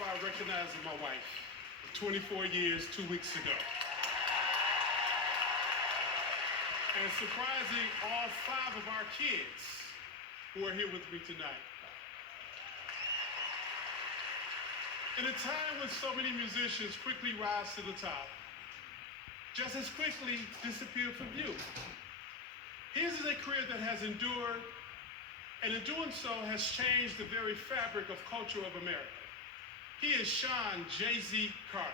By recognizing my wife of 24 years 2 weeks ago. And surprising all 5 of our kids who are here with me tonight. In a time when so many musicians quickly rise to the top, just as quickly disappear from view, his is a career that has endured, and in doing so has changed the very fabric of culture of America. He is Sean Jay-Z Carter,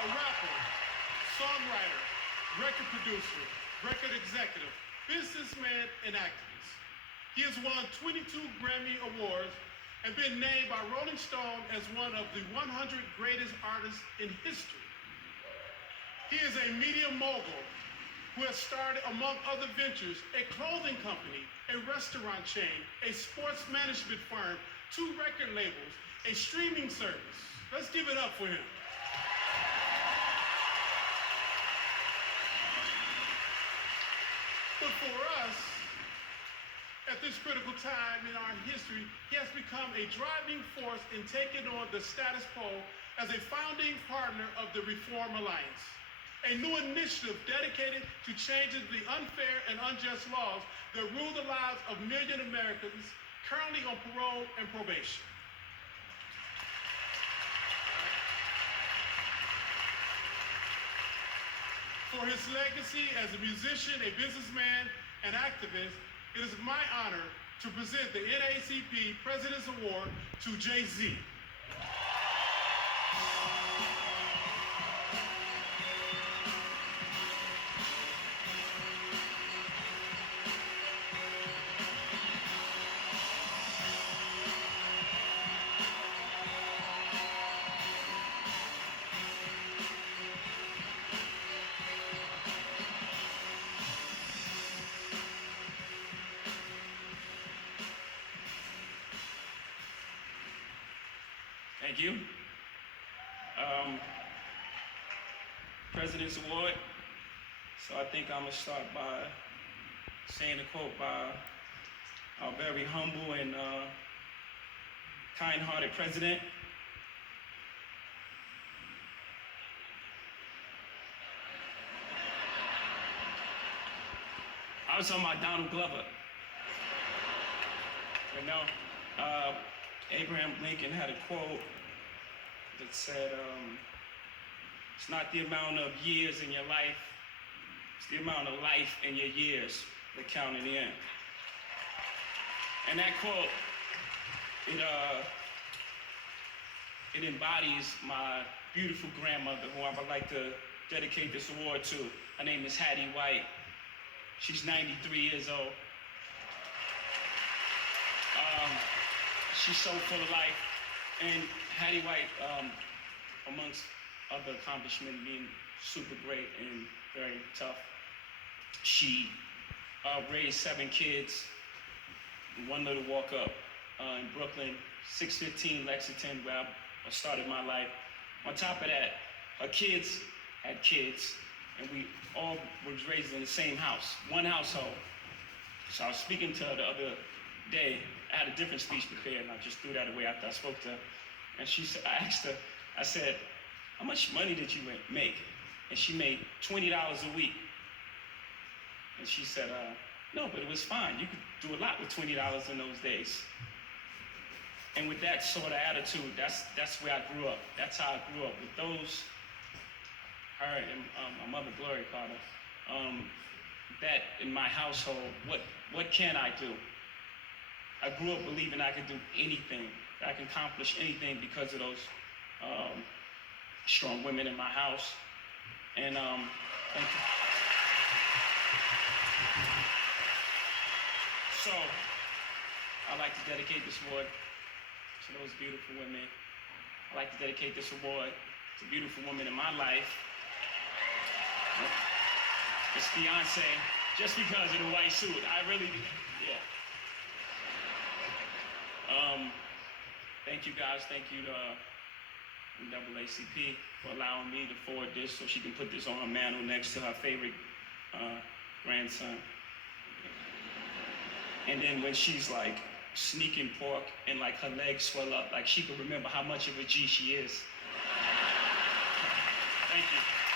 a rapper, songwriter, record producer, record executive, businessman, and activist. He has won 22 Grammy Awards and been named by Rolling Stone as one of the 100 greatest artists in history. He is a media mogul who has started, among other ventures, a clothing company, a restaurant chain, a sports management firm, 2 record labels, a streaming service. Let's give it up for him. But for us, at this critical time in our history, he has become a driving force in taking on the status quo as a founding partner of the Reform Alliance, a new initiative dedicated to changing the unfair and unjust laws that rule the lives of million Americans currently on parole and probation. For his legacy as a musician, a businessman, and activist, it is my honor to present the naacp President's Award to Jay-Z. Thank you. President's Award. So I think I'm gonna start by saying a quote by our very humble and kind-hearted president. I was talking about Donald Glover. You know, Abraham Lincoln had a quote that said, it's not the amount of years in your life, it's the amount of life in your years that count in the end. And that quote, it embodies my beautiful grandmother, who I would like to dedicate this award to. Her name is Hattie White. She's 93 years old. She's so full of life. And Hattie White, amongst other accomplishments, being super great and very tough, she raised 7 kids, 1 little walk up in Brooklyn, 615 Lexington, where I started my life. On top of that, her kids had kids, and we all was raised in the same house, one household. So I was speaking to her the other day. I had a different speech prepared, and I just threw that away after I spoke to her. And she said, I asked her, I said, how much money did you make? And she made $20 a week. And she said, no, but it was fine. You could do a lot with $20 in those days. And with that sort of attitude, that's where I grew up. That's how I grew up, with those, her and my mother, Gloria Carter, that in my household, what can I do? I grew up believing I could do anything, that I can accomplish anything because of those strong women in my house. And thank you. So I'd like to dedicate this award to those beautiful women. I'd like to dedicate this award to beautiful women in my life. It's Beyonce, just because of the white suit. I really, yeah. Thank you guys, thank you to naacp for allowing me to forward this so she can put this on her mantle next to her favorite grandson. And then when she's like sneaking pork, and like her legs swell up, like she could remember how much of a G she is. Thank you.